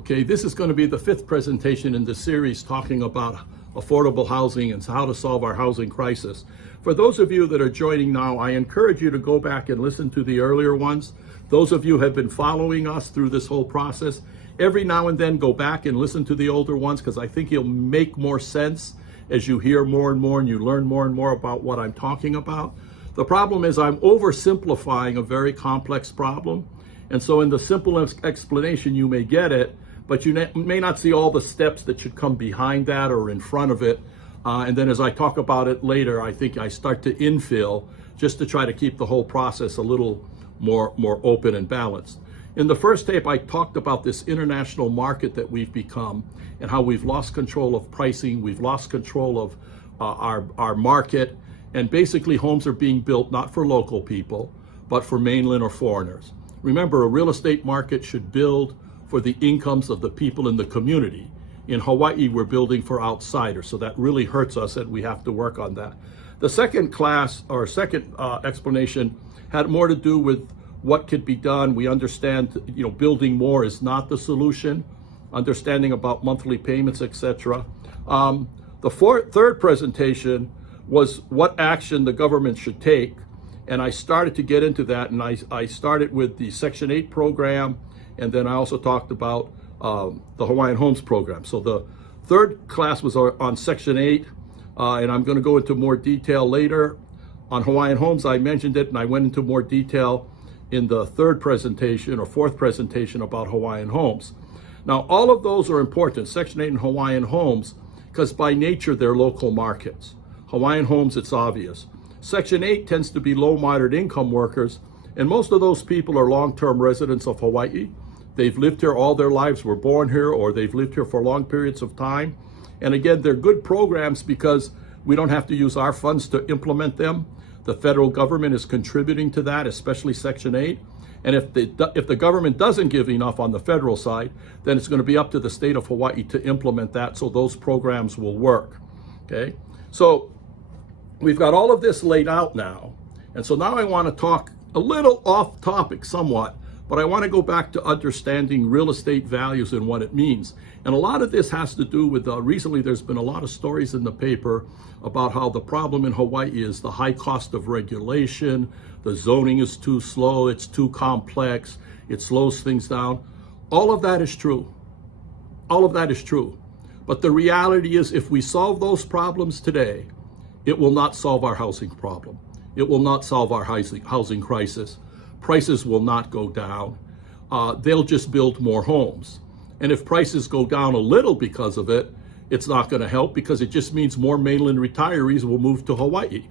Okay, this is going to be the fifth presentation in the series talking about affordable housing and how to solve our housing crisis. For those of you that are joining now, I encourage you to go back and listen to the earlier ones. Those of you who have been following us through this whole process, every now and then go back and listen to the older ones, because I think you'll make more sense as you hear more and more and you learn more and more about what I'm talking about. The problem is I'm oversimplifying a very complex problem. And so in the simple explanation, you may get it, but you may not see all the steps that should come behind that or in front of it. And then as I talk about it later, I think I start to infill just to try to keep the whole process a little more open and balanced. In the first tape, I talked about this international market that we've become and how we've lost control of pricing, we've lost control of our market, and basically homes are being built not for local people, but for mainland or foreigners. Remember, a real estate market should build for the incomes of the people in the community. In Hawaii, we're building for outsiders, so that really hurts us and we have to work on that. The second explanation had more to do with what could be done. We understand, building more is not the solution, understanding about monthly payments, etc. The third presentation was what action the government should take. And I started to get into that, and I started with the Section 8 program, and then I also talked about the Hawaiian Homes program. So the third class was on Section 8, and I'm going to go into more detail later. On Hawaiian Homes, I mentioned it, and I went into more detail in the third presentation or fourth presentation about Hawaiian Homes. Now, all of those are important, Section 8 and Hawaiian Homes, because by nature, they're local markets. Hawaiian Homes, it's obvious. Section 8 tends to be low, moderate income workers, and most of those people are long-term residents of Hawaii. They've lived here all their lives, were born here, or they've lived here for long periods of time. And again, they're good programs because we don't have to use our funds to implement them. The federal government is contributing to that, especially Section 8. And if the government doesn't give enough on the federal side, then it's going to be up to the state of Hawaii to implement that so those programs will work. Okay? So we've got all of this laid out now. And so now I want to talk a little off topic somewhat, but I want to go back to understanding real estate values and what it means. And a lot of this has to do with, recently there's been a lot of stories in the paper about how the problem in Hawaii is the high cost of regulation, the zoning is too slow, it's too complex, it slows things down. All of that is true. All of that is true. But the reality is, if we solve those problems today, it will not solve our housing problem. It will not solve our housing crisis. Prices will not go down. They'll just build more homes. And if prices go down a little because of it, it's not going to help, because it just means more mainland retirees will move to Hawaii.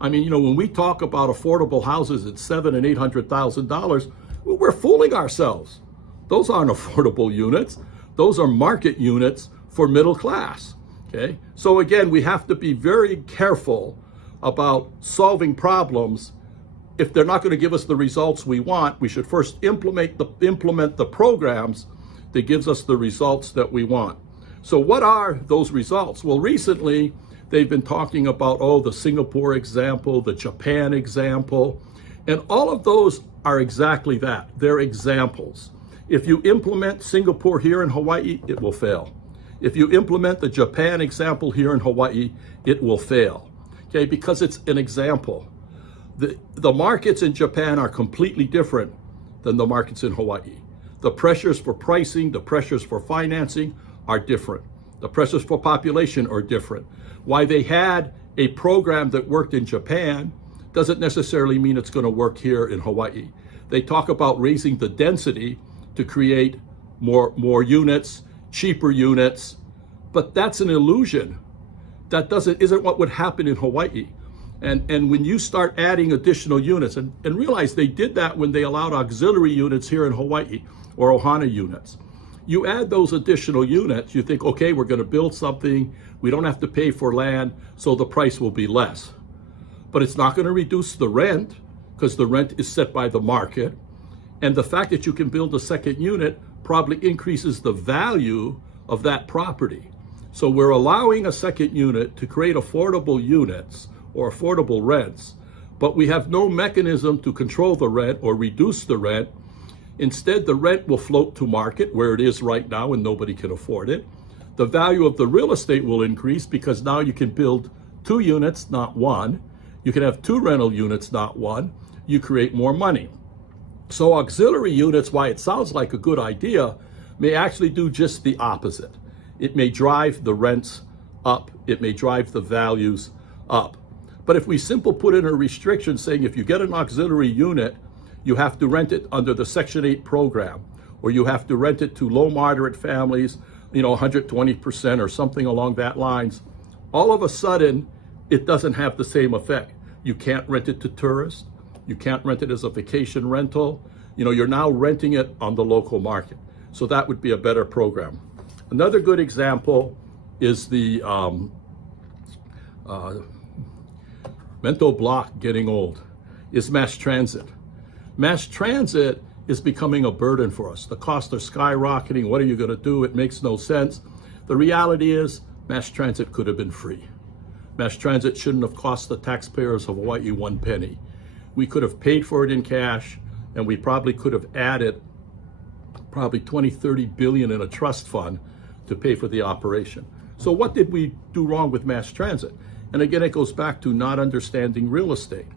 I mean, when we talk about affordable houses at $700,000 and $800,000, we're fooling ourselves. Those aren't affordable units. Those are market units for middle class. Okay? So again, we have to be very careful about solving problems. If they're not going to give us the results we want, we should first implement the programs that gives us the results that we want. So what are those results? Well, recently they've been talking about, the Singapore example, the Japan example, and all of those are exactly that. They're examples. If you implement Singapore here in Hawaii, it will fail. If you implement the Japan example here in Hawaii, it will fail. Okay, because it's an example. The markets in Japan are completely different than the markets in Hawaii. The pressures for pricing, the pressures for financing are different. The pressures for population are different. Why they had a program that worked in Japan doesn't necessarily mean it's going to work here in Hawaii. They talk about raising the density to create more units, cheaper units, but that's an illusion. That isn't what would happen in Hawaii. And when you start adding additional units, and realize they did that when they allowed auxiliary units here in Hawaii, or Ohana units. You add those additional units, you think, okay, we're going to build something, we don't have to pay for land, so the price will be less. But it's not going to reduce the rent, because the rent is set by the market. And the fact that you can build a second unit probably increases the value of that property. So we're allowing a second unit to create affordable units or affordable rents, but we have no mechanism to control the rent or reduce the rent. Instead, the rent will float to market where it is right now and nobody can afford it. The value of the real estate will increase because now you can build 2 units, not 1. You can have 2 rental units, not 1. You create more money. So auxiliary units, while it sounds like a good idea, may actually do just the opposite. It may drive the rents up. It may drive the values up. But if we simply put in a restriction saying if you get an auxiliary unit, you have to rent it under the Section 8 program, or you have to rent it to low moderate families, 120% or something along that lines, all of a sudden, it doesn't have the same effect. You can't rent it to tourists. You can't rent it as a vacation rental. You're now renting it on the local market. So that would be a better program. Another good example is the mental block getting old, is mass transit. Mass transit is becoming a burden for us. The costs are skyrocketing. What are you going to do? It makes no sense. The reality is mass transit could have been free. Mass transit shouldn't have cost the taxpayers of Hawaii 1 penny. We could have paid for it in cash, and we probably could have added probably 20, 30 billion in a trust fund to pay for the operation. So what did we do wrong with mass transit? And again, it goes back to not understanding real estate.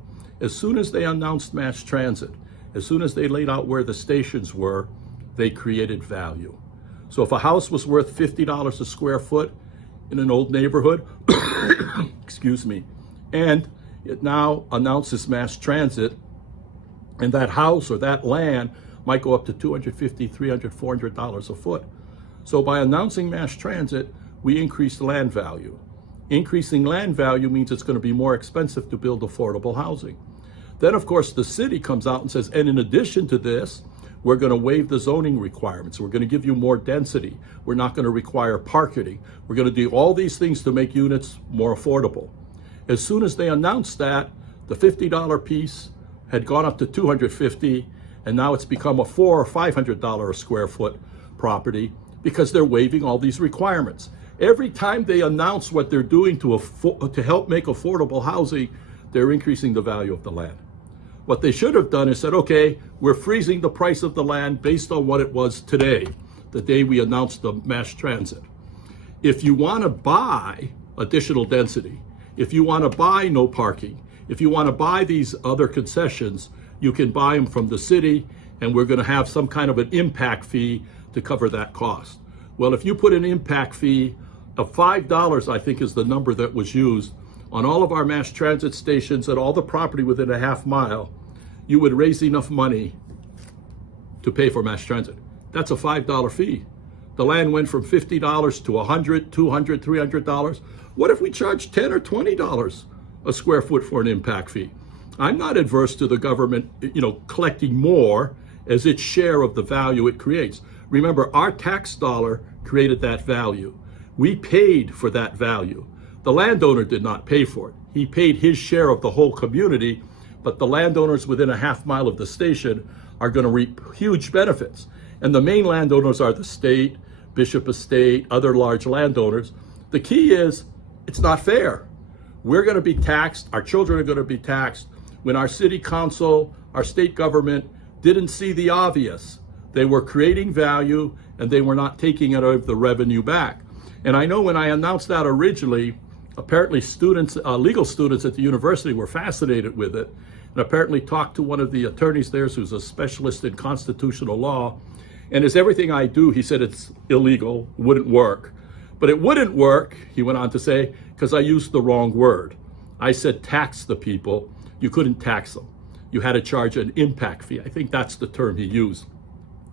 As soon as they announced mass transit, as soon as they laid out where the stations were, they created value. So if a house was worth $50 a square foot in an old neighborhood, excuse me, and it now announces mass transit, and that house or that land might go up to $250, $300, $400 a foot. So by announcing mass transit, we increase land value. Increasing land value means it's going to be more expensive to build affordable housing. Then, of course, the city comes out and says, and in addition to this, we're going to waive the zoning requirements. We're going to give you more density. We're not going to require parking. We're going to do all these things to make units more affordable. As soon as they announced that, the $50 piece had gone up to $250, and now it's become a $400 or $500 a square foot property because they're waiving all these requirements. Every time they announce what they're doing to help make affordable housing, they're increasing the value of the land. What they should have done is said, okay, we're freezing the price of the land based on what it was today, the day we announced the mass transit. If you want to buy additional density, if you want to buy no parking, if you want to buy these other concessions, you can buy them from the city, and we're going to have some kind of an impact fee to cover that cost. Well, if you put an impact fee of $5, I think is the number that was used, on all of our mass transit stations and all the property within a half mile, you would raise enough money to pay for mass transit. That's a $5 fee. The land went from $50 to $100, $200, $300. What if we charge $10 or $20 a square foot for an impact fee? I'm not adverse to the government, collecting more as its share of the value it creates. Remember, our tax dollar created that value. We paid for that value. The landowner did not pay for it. He paid his share of the whole community, but the landowners within a half mile of the station are going to reap huge benefits. And the main landowners are the state, Bishop Estate, other large landowners. The key is, it's not fair. We're going to be taxed, our children are going to be taxed, when our city council, our state government didn't see the obvious. They were creating value and they were not taking it out of the revenue back. And I know when I announced that originally, apparently students, legal students at the university were fascinated with it, and apparently talked to one of the attorneys there who's a specialist in constitutional law. And as everything I do, he said it's illegal, wouldn't work. But it wouldn't work, he went on to say, because I used the wrong word. I said tax the people. You couldn't tax them. You had to charge an impact fee. I think that's the term he used.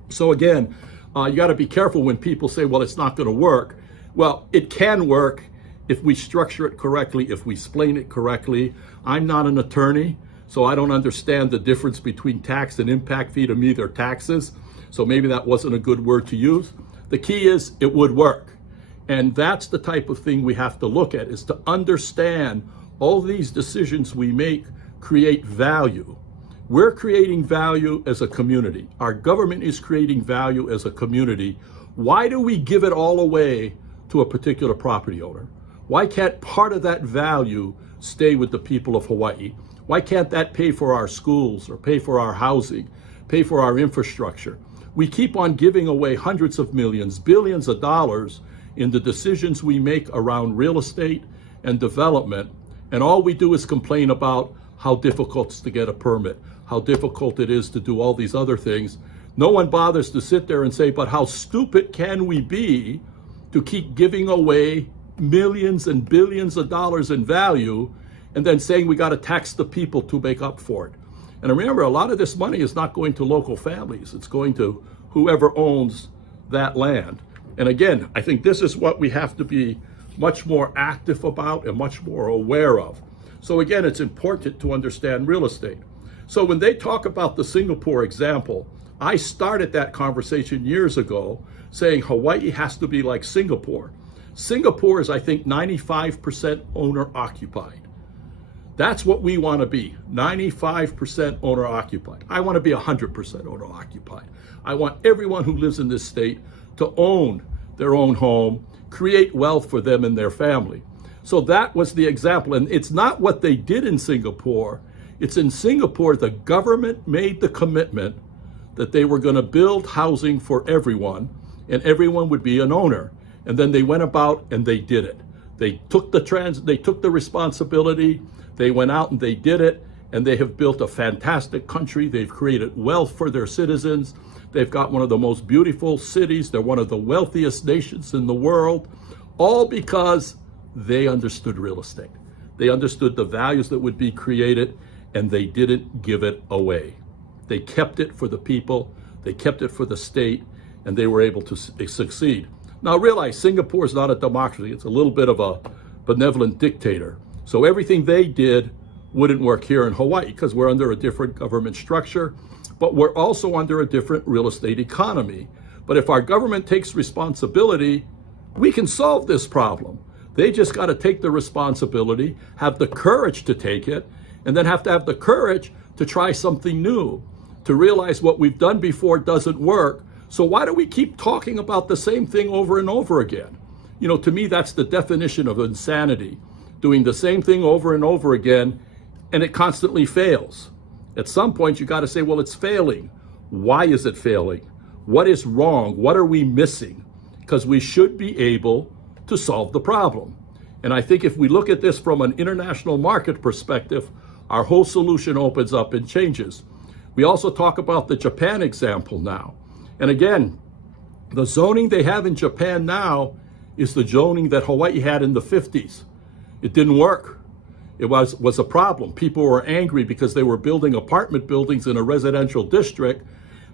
So again, you got to be careful when people say, well, it's not going to work. Well, it can work if we structure it correctly, if we explain it correctly. I'm not an attorney, so I don't understand the difference between tax and impact fee. To me, they're taxes. So maybe that wasn't a good word to use. The key is it would work. And that's the type of thing we have to look at, is to understand all these decisions we make create value. We're creating value as a community. Our government is creating value as a community. Why do we give it all away to a particular property owner? Why can't part of that value stay with the people of Hawaii? Why can't that pay for our schools or pay for our housing, pay for our infrastructure. We keep on giving away hundreds of millions, billions of dollars in the decisions we make around real estate and development. And all we do is complain about how difficult it is to get a permit, how difficult it is to do all these other things. No one bothers to sit there and say, but how stupid can we be to keep giving away millions and billions of dollars in value and then saying we got to tax the people to make up for it. And remember, a lot of this money is not going to local families. It's going to whoever owns that land. And again, I think this is what we have to be much more active about and much more aware of. So again, it's important to understand real estate. So when they talk about the Singapore example, I started that conversation years ago saying Hawaii has to be like Singapore. Singapore is, I think, 95% owner occupied. That's what we want to be, 95% owner occupied. I want to be 100% owner occupied. I want everyone who lives in this state to own their own home, create wealth for them and their family. So that was the example. And it's not what they did in Singapore. It's in Singapore, the government made the commitment that they were going to build housing for everyone and everyone would be an owner. And then they went about and they did it. They took the responsibility. They went out and they did it, and they have built a fantastic country. They've created wealth for their citizens. They've got one of the most beautiful cities. They're one of the wealthiest nations in the world, all because they understood real estate. They understood the values that would be created, and they didn't give it away. They kept it for the people. They kept it for the state, and they were able to succeed. Now realize Singapore is not a democracy. It's a little bit of a benevolent dictator. So everything they did wouldn't work here in Hawaii because we're under a different government structure, but we're also under a different real estate economy. But if our government takes responsibility, we can solve this problem. They just got to take the responsibility, have the courage to take it, and then have to have the courage to try something new, to realize what we've done before doesn't work. So why do we keep talking about the same thing over and over again? You know, to me, that's the definition of insanity. Doing the same thing over and over again, and it constantly fails. At some point, you got to say, well, it's failing. Why is it failing? What is wrong? What are we missing? Because we should be able to solve the problem. And I think if we look at this from an international market perspective, our whole solution opens up and changes. We also talk about the Japan example now. And again, the zoning they have in Japan now is the zoning that Hawaii had in the 50s. It didn't work. It was a problem. People were angry because they were building apartment buildings in a residential district,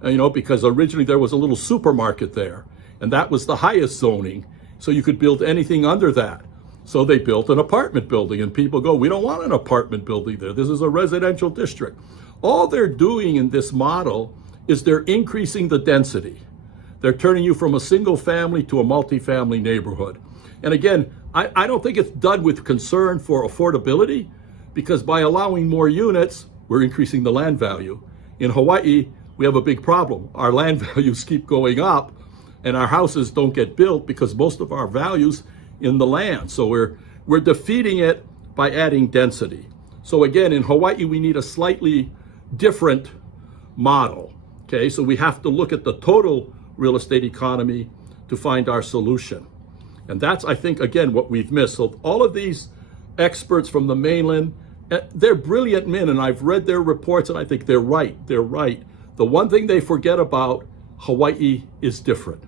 you know, because originally there was a little supermarket there, and that was the highest zoning. So you could build anything under that. So they built an apartment building, and people go, we don't want an apartment building there. This is a residential district. All they're doing in this model is they're increasing the density. They're turning you from a single family to a multifamily neighborhood. And again, I don't think it's done with concern for affordability, because by allowing more units, we're increasing the land value. In Hawaii, we have a big problem. Our land values keep going up, and our houses don't get built because most of our value's in the land. So we're defeating it by adding density. So again, in Hawaii, we need a slightly different model. Okay, so we have to look at the total real estate economy to find our solution. And that's, I think, again, what we've missed. So all of these experts from the mainland, they're brilliant men, and I've read their reports, and I think they're right. They're right. The one thing they forget about, Hawaii is different.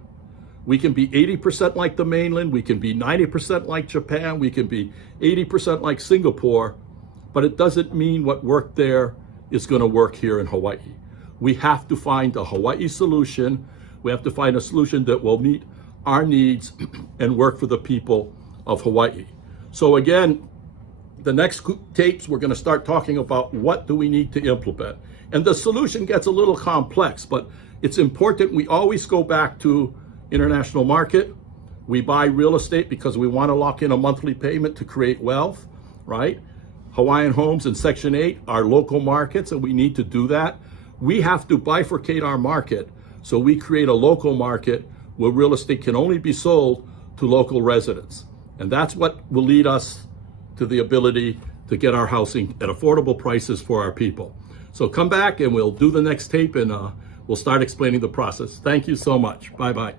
We can be 80% like the mainland. We can be 90% like Japan. We can be 80% like Singapore. But it doesn't mean what worked there is going to work here in Hawaii. We have to find a Hawaii solution. We have to find a solution that will meet our needs and work for the people of Hawaii. So again, the next tapes, we're going to start talking about what do we need to implement. And the solution gets a little complex, but it's important we always go back to international market. We buy real estate because we want to lock in a monthly payment to create wealth, right? Hawaiian Homes and Section 8 are local markets, and we need to do that. We have to bifurcate our market so we create a local market where real estate can only be sold to local residents. And that's what will lead us to the ability to get our housing at affordable prices for our people. So come back and we'll do the next tape, and we'll start explaining the process. Thank you so much. Bye-bye.